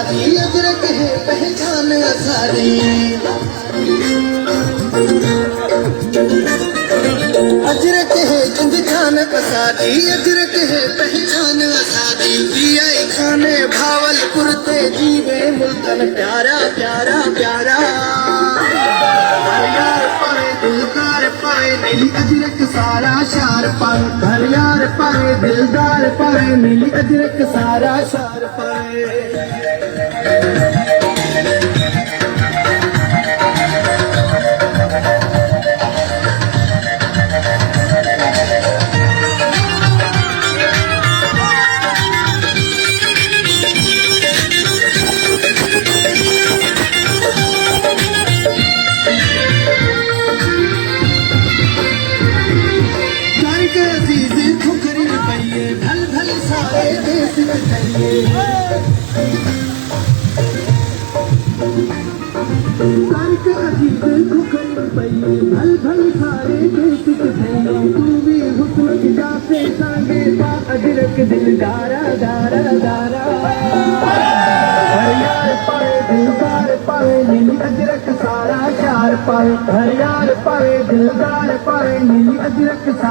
सारी अजरक है पहचान सारी। अजरक है जिंद जान सारी, अजरक है पहचान सारी। दिया खाने भावलपुर ते जीवे मुल्तन प्यारा प्यारा प्यारा। हर यार पाए दिलदार पाए नीली अजरक सारा शार पाए। हर यार पाए दिलदार पाए नीली अजरक सारा शार पाए। भल भल सारे देश में चाहिए, अजीब खुखरी पइए भल भल सारे देश में चाहिए। तू भी हुस्न की जाते सांगे पा अजरक दिल गारा गारा गारा। हर यार पाए दिलदार पाए नीली अजरक सारा शार पाए। हर यार पाए दिलदार पाए नीली अजरक सारा।